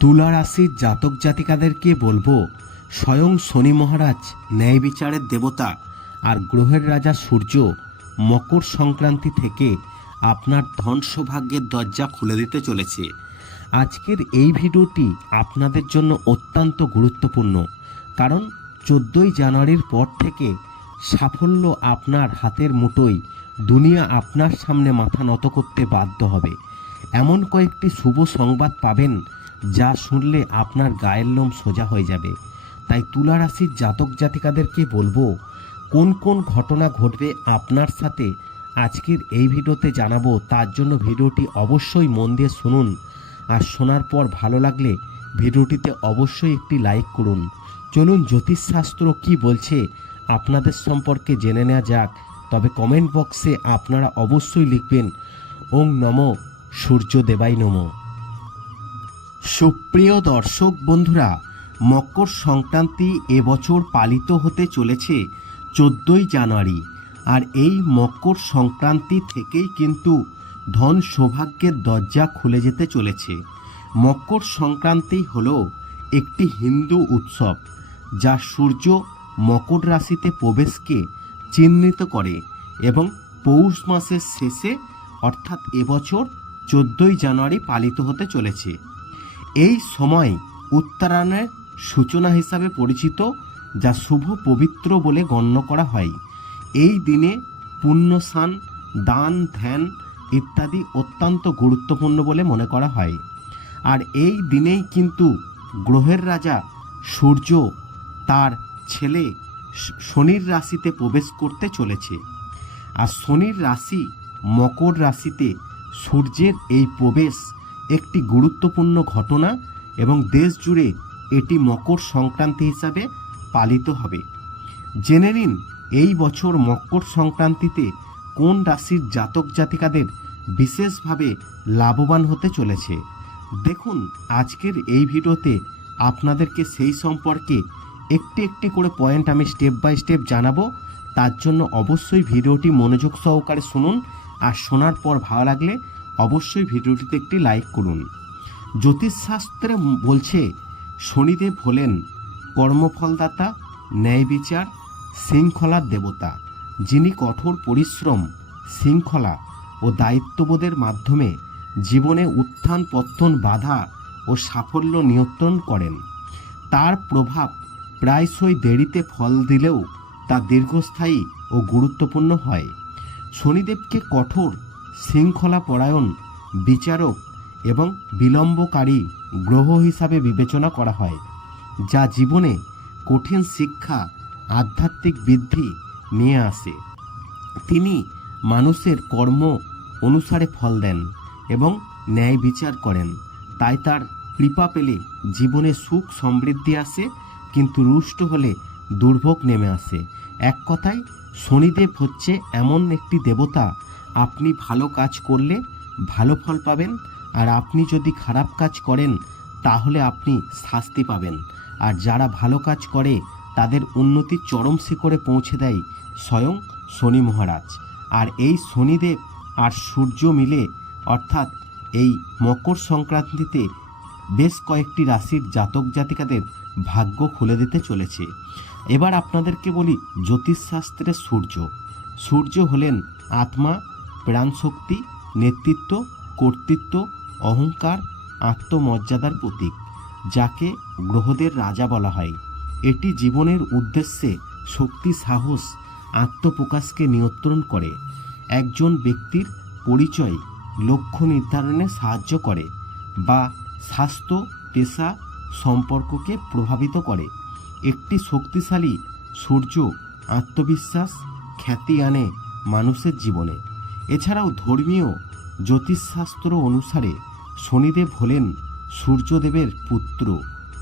তুলা রাশির জাতক জাতিকাদেরকে বলব, স্বয়ং শনি মহারাজ ন্যায় বিচারের দেবতা আর গ্রহের রাজা সূর্য মকর সংক্রান্তি থেকে আপনার ধন সৌভাগ্যের দরজা খুলে দিতে চলেছে। আজকের এই ভিডিওটি আপনাদের জন্য অত্যন্ত গুরুত্বপূর্ণ, কারণ চোদ্দোই জানুয়ারির পর থেকে সাফল্য আপনার হাতের মুঠোয় দুনিয়া আপনার সামনে মাথা নত করতে বাধ্য হবে। এমন কয়েকটি শুভ সংবাদ পাবেন যা শুনলে আপনার গায়ের লোম সোজা হয়ে যাবে। তাই তুলা রাশির জাতক জাতিকাদেরকে বলব, কোন কোন ঘটনা ঘটবে আপনার সাথে আজকের এই ভিডিওতে জানাব। তার জন্য ভিডিওটি অবশ্যই মন দিয়ে শুনুন। আর শোনার পর ভালো লাগলে ভিডিওটিতে অবশ্যই একটি লাইক করুন। চলুন জ্যোতিষশাস্ত্র কি বলছে আপনাদের সম্পর্কে জেনে নেওয়া যাক। তবে কমেন্ট বক্সে আপনারা অবশ্যই লিখবেন, ওং নম সূর্য দেবাই নম। সুপ্রিয় দর্শক বন্ধুরা, মকর সংক্রান্তি এবছর পালিত হতে চলেছে চোদ্দোই জানুয়ারি। আর এই মকর সংক্রান্তি থেকেই কিন্তু ধন সৌভাগ্যের দরজা খুলে যেতে চলেছে। মকর সংক্রান্তি হল একটি হিন্দু উৎসব, যা সূর্য মকর রাশিতে প্রবেশকে চিহ্নিত করে এবং পৌষ মাসের শেষে, অর্থাৎ এবছর চোদ্দোই জানুয়ারি পালিত হতে চলেছে। এই সময় উত্তরায়ণের সূচনা হিসাবে পরিচিত, যা শুভ পবিত্র বলে গণ্য করা হয়। এই দিনে পুণ্যসান দান, ধ্যান ইত্যাদি অত্যন্ত গুরুত্বপূর্ণ বলে মনে করা হয়। আর এই দিনেই কিন্তু গ্রহের রাজা সূর্য তার ছেলে শনির রাশিতে প্রবেশ করতে চলেছে। আর শনির রাশি মকর রাশিতে সূর্যের এই প্রবেশ একটি গুরুত্বপূর্ণ ঘটনা এবং দেশ জুড়ে এটি মকর সংক্রান্তি হিসাবে পালিত হবে। জেনে নিন, এই বছর মকর সংক্রান্তিতে কোন রাশির জাতক জাতিকাদের বিশেষভাবে লাভবান হতে চলেছে? দেখুন, আজকের এই ভিডিওতে আপনাদেরকে সেই সম্পর্কে একটি একটি করে পয়েন্ট আমি স্টেপ বাই স্টেপ জানাব। তার জন্য অবশ্যই ভিডিওটি মনোযোগ সহকারে শুনুন। আর শোনার পর ভালো লাগলে অবশ্যই ভিডিওটিতে একটি লাইক করুন। জ্যোতিষশাস্ত্রে বলছে, শনিদেব হলেন কর্মফলদাতা ন্যায় বিচার শৃঙ্খলার দেবতা, যিনি কঠোর পরিশ্রম, শৃঙ্খলা ও দায়িত্ববোধের মাধ্যমে জীবনে উত্থান, পত্তন, বাধা ও সাফল্য নিয়ন্ত্রণ করেন। তার প্রভাব প্রায়শই দেরিতে ফল দিলেও তা দীর্ঘস্থায়ী ও গুরুত্বপূর্ণ হয়। শনিদেবকে কঠোর শৃঙ্খলা পরায়ণ বিচারক এবং বিলম্বকারী গ্রহ হিসাবে বিবেচনা করা হয়, যা জীবনে কঠিন শিক্ষা, আধ্যাত্মিক বৃদ্ধি নিয়ে আসে। তিনি মানুষের কর্ম অনুসারে ফল দেন এবং ন্যায় বিচার করেন। তাই তার কৃপা পেলে জীবনে সুখ সমৃদ্ধি আসে, কিন্তু রুষ্ট হলে দুর্ভোগ নেমে আসে। এক কথায়, শনিদেব হচ্ছে এমন একটি দেবতা আপনি ভালো কাজ করলে ভালো ফল পাবেন, আর আপনি যদি খারাপ কাজ করেন, তাহলে আপনি শাস্তি পাবেন। আর যারা ভালো কাজ করে, তাদের উন্নতির চরম শিখরে পৌঁছে দেয় স্বয়ং শনি মহারাজ। আর এই শনিদেব আর সূর্য মিলে, অর্থাৎ এই মকর সংক্রান্তিতে বেশ কয়েকটি রাশির জাতক জাতিকাদের ভাগ্য খুলে দিতে চলেছে। এবার আপনাদেরকে বলি জ্যোতিষশাস্ত্রের সূর্য। সূর্য হলেন আত্মা প্রাণশক্তি, নেতৃত্ব, কর্তৃত্ব, অহংকার, আত্মমর্যাদার প্রতীক, যাকে গ্রহদের রাজা বলা হয়। এটি জীবনের উদ্দেশ্যে শক্তি, সাহস, আত্মপ্রকাশকে নিয়ন্ত্রণ করে। একজন ব্যক্তির পরিচয় লক্ষ্য নির্ধারণে সাহায্য করে বা স্বাস্থ্য, পেশা সম্পর্ককে প্রভাবিত করে। একটি শক্তিশালী সূর্য আত্মবিশ্বাস খ্যাতি আনে মানুষের জীবনে। এছাড়াও ধর্মীয় জ্যোতিষশাস্ত্র অনুসারে শনিদেব হলেন সূর্যদেবের পুত্র।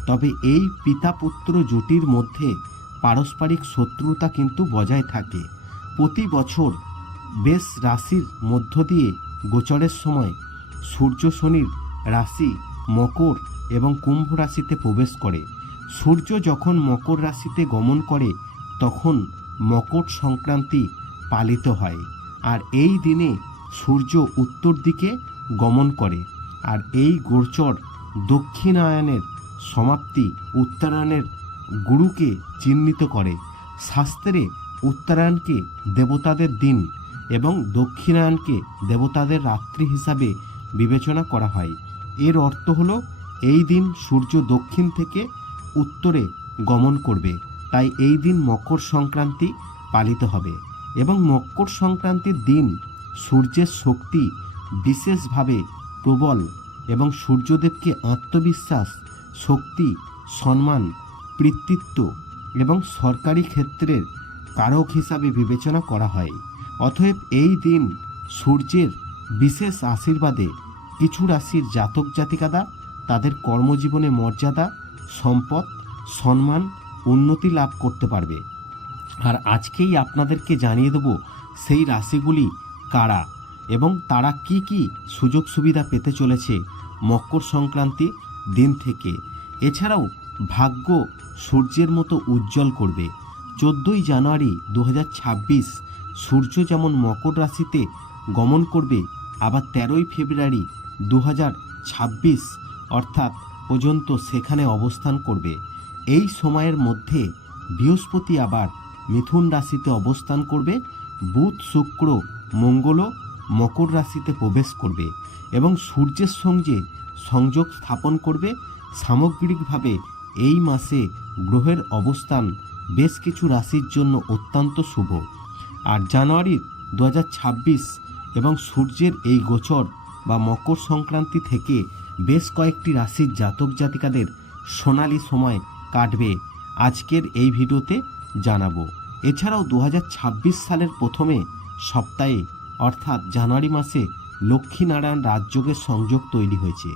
তবে এই পিতা পুত্র জুটির মধ্যে পারস্পরিক শত্রুতা কিন্তু বজায় থাকে। প্রতি বছর বেশ রাশির মধ্য দিয়ে গোচরের সময় সূর্য শনির রাশি মকর এবং কুম্ভ রাশিতে প্রবেশ করে। সূর্য যখন মকর রাশিতে গমন করে, তখন মকর সংক্রান্তি পালিত হয়। আর এই দিনে সূর্য উত্তর দিকে গমন করে। আর এই গোচর দক্ষিণায়নের সমাপ্তি উত্তরায়ণের গুরুকে চিহ্নিত করে। শাস্ত্রে উত্তরায়ণকে দেবতাদের দিন এবং দক্ষিণায়নকে দেবতাদের রাত্রি হিসাবে বিবেচনা করা হয়। এর অর্থ হলো, এই দিন সূর্য দক্ষিণ থেকে উত্তরে গমন করবে। তাই এই দিন মকর সংক্রান্তি পালিত হবে। এবং মকর সংক্রান্তির দিন সূর্যের শক্তি বিশেষভাবে প্রবল এবং সূর্যদেবকে আত্মবিশ্বাস, শক্তি, সম্মান, কৃতিত্ব এবং সরকারি ক্ষেত্রের কারক হিসাবে বিবেচনা করা হয়। অতএব এই দিন সূর্যের বিশেষ আশীর্বাদে কিছু রাশির জাতক জাতিকাদা তাদের কর্মজীবনে মর্যাদা, সম্পদ, সম্মান, উন্নতি লাভ করতে পারবে। আর আজকেই আপনাদেরকে জানিয়ে দেব সেই রাশিগুলি কারা এবং তারা কি কি সুযোগ সুবিধা পেতে চলেছে মকর সংক্রান্তি দিন থেকে। এছাড়াও ভাগ্য সূর্যের মতো উজ্জ্বল করবে। চোদ্দোই জানুয়ারি দু হাজার ছাব্বিশ সূর্য যেমন মকর রাশিতে গমন করবে, আবার তেরোই ফেব্রুয়ারি দু হাজার ছাব্বিশ অর্থাৎ পর্যন্ত সেখানে অবস্থান করবে। এই সময়ের মধ্যে বৃহস্পতি আবার মিথুন রাশিতে অবস্থান করবে, বুধ শুক্র মঙ্গলও মকর রাশিতে প্রবেশ করবে এবং সূর্যের সঙ্গে সংযোগ স্থাপন করবে। সামগ্রিকভাবে এই মাসে গ্রহের অবস্থান বেশ কিছু রাশির জন্য অত্যন্ত শুভ। আর জানুয়ারির দু এবং সূর্যের এই গোচর বা মকর সংক্রান্তি থেকে বেশ কয়েকটি রাশির জাতক জাতিকাদের সোনালি সময় কাটবে। আজকের এই ভিডিওতে জানাব। এছাড়াও দু হাজার ছাব্বিশ সালের প্রথমে সপ্তাহে, অর্থাৎ জানুয়ারি মাসে লক্ষ্মীনারায়ণ রাজযোগের সংযোগ তৈরি হয়েছে।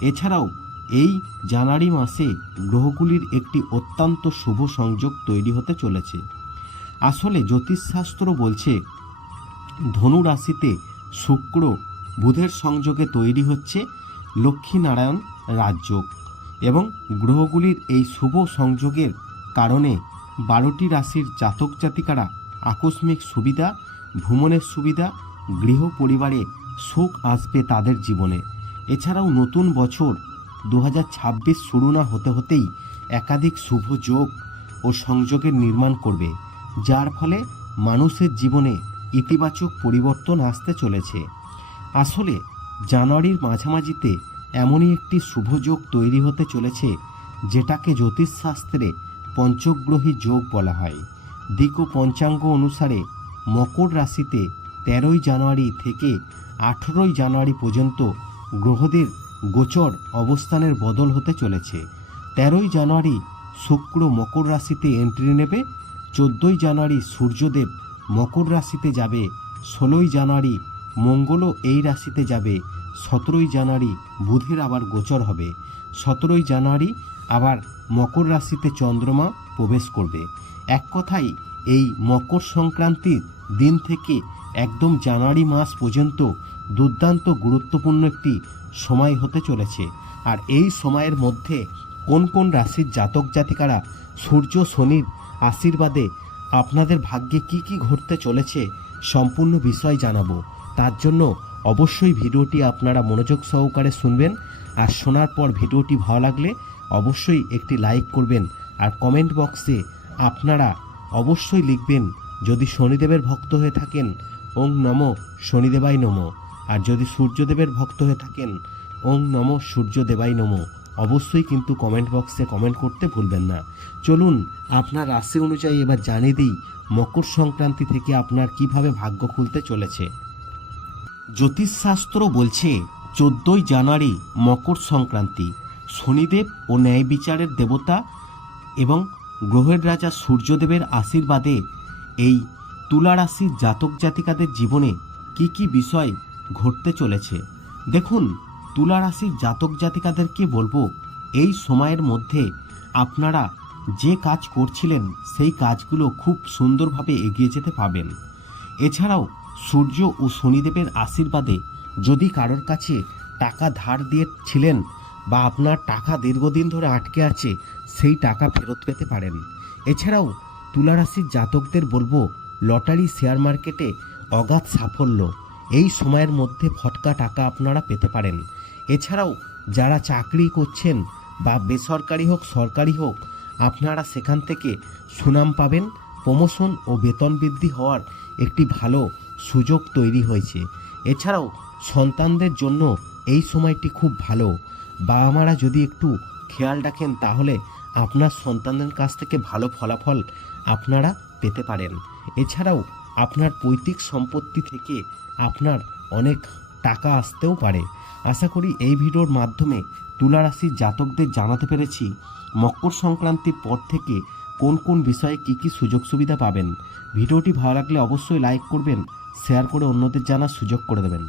এছাড়াও এই জানুয়ারি মাসে গ্রহগুলির একটি অত্যন্ত শুভ সংযোগ তৈরি হতে চলেছে। আসলে জ্যোতিষশাস্ত্র বলছে, ধনু রাশিতে শুক্র বুধের সংযোগে তৈরি হচ্ছে লক্ষ্মীনারায়ণ রাজযোগ এবং গ্রহগুলির এই শুভ সংযোগের কারণে বারোটি রাশির জাতক জাতিকারা আকস্মিক সুবিধা, ভ্রমণের সুবিধা, গৃহ পরিবারে সুখ আসবে তাদের জীবনে। এছাড়াও নতুন বছর দু হাজার ছাব্বিশ শুরু না হতে হতেই একাধিক শুভ যোগ ও সংযোগের নির্মাণ করবে, যার ফলে মানুষের জীবনে ইতিবাচক পরিবর্তন আসতে চলেছে। আসলে জানুয়ারির মাঝামাঝিতে এমনই একটি শুভযোগ তৈরি হতে চলেছে, যেটাকে জ্যোতিষশাস্ত্রে পঞ্চগ্রহী যোগ বলা হয়। দিক ও পঞ্চাঙ্গ অনুসারে মকর রাশিতে তেরোই জানুয়ারি থেকে আঠেরোই জানুয়ারি পর্যন্ত গ্রহদের গোচর অবস্থানের বদল হতে চলেছে। তেরোই জানুয়ারি শুক্র মকর রাশিতে এন্ট্রি নেবে, চোদ্দোই জানুয়ারি সূর্যদেব মকর রাশিতে যাবে, ষোলোই জানুয়ারি মঙ্গলও এই রাশিতে যাবে, সতেরোই জানুয়ারি বুধের আবার গোচর হবে। সতেরোই জানুয়ারি আবার মকর রাশিতে চন্দ্রমা প্রবেশ করবে। এক কথায়, এই মকর সংক্রান্তির দিন থেকে একদম জানুয়ারি মাস পর্যন্ত দুর্দান্ত গুরুত্বপূর্ণ একটি সময় হতে চলেছে। আর এই সময়ের মধ্যে কোন কোন রাশির জাতক জাতিকারা সূর্য, শনির আশীর্বাদে আপনাদের ভাগ্যে কি কি ঘটতে চলেছে সম্পূর্ণ বিষয় জানাব। তার জন্য অবশ্যই ভিডিওটি আপনারা মনোযোগ সহকারে শুনবেন। আর শোনার পর ভিডিওটি ভালো লাগলে অবশ্যই একটি লাইক করবেন আর কমেন্ট বক্সে আপনারা অবশ্যই লিখবেন, যদি শনিদেবের ভক্ত হয়ে থাকেন, ওং নম শনিদেবাই নম। আর যদি সূর্যদেবের ভক্ত হয়ে থাকেন, ওং নম সূর্যদেবাই নম। অবশ্যই কিন্তু কমেন্ট বক্সে কমেন্ট করতে ভুলবেন না। চলুন, আপনার রাশি অনুযায়ী এবার জানিয়ে দিই, মকর সংক্রান্তি থেকে আপনার কীভাবে ভাগ্য খুলতে চলেছে। জ্যোতিষশাস্ত্র বলছে, চোদ্দোই জানুয়ারি মকর সংক্রান্তি। শনিদেব ও ন্যায় বিচারের দেবতা এবং গ্রহের রাজা সূর্যদেবের আশীর্বাদে এই তুলা রাশির জাতক জাতিকাদের জীবনে কি কি বিষয় ঘটতে চলেছে? দেখুন তুলা রাশির জাতক জাতিকাদেরকে বলব? এই সময়ের মধ্যে আপনারা যে কাজ করছিলেন, সেই কাজগুলো খুব সুন্দরভাবে এগিয়ে যেতে পাবেন এছাড়াও সূর্য ও শনিদেবের আশীর্বাদে যদি কারোর কাছে টাকা ধার দিয়েছিলেন বা আপনার টাকা দীর্ঘদিন ধরে আটকে আছে, সেই টাকা ফেরত পেতে পারেন। এছাড়াও, তুলারাশির জাতকদের বলব, লটারি শেয়ার মার্কেটে অগাধ সাফল্য। এই সময়ের মধ্যে ফটকা টাকা আপনারা পেতে পারেন। এছাড়াও, যারা চাকরি করছেন বা বেসরকারি হোক, সরকারি হোক, আপনারা সেখান থেকে সুনাম পাবেন, প্রমোশন ও বেতন বৃদ্ধি হওয়ার একটি ভালো সুযোগ তৈরি হয়েছে। এছাড়াও, সন্তানদের জন্য এই সময়টি খুব ভালো। বাবা মারা যদি একটু খেয়াল রাখেন, তাহলে আপনার সন্তানদের কাছ থেকে ভালো ফলাফল আপনারা পেতে পারেন। এছাড়াও আপনার পৈতৃক সম্পত্তি থেকে আপনার অনেক টাকা আসতেও পারে। আশা করি এই ভিডিওর মাধ্যমে তুলা রাশির জাতকদের জানাতে পেরেছি, মকর সংক্রান্তির পর থেকে কোন কোন বিষয়ে কী কী সুযোগ সুবিধা পাবেন। ভিডিওটি ভালো লাগলে অবশ্যই লাইক করবেন, শেয়ার করে অন্যদের জানার সুযোগ করে দেবেন।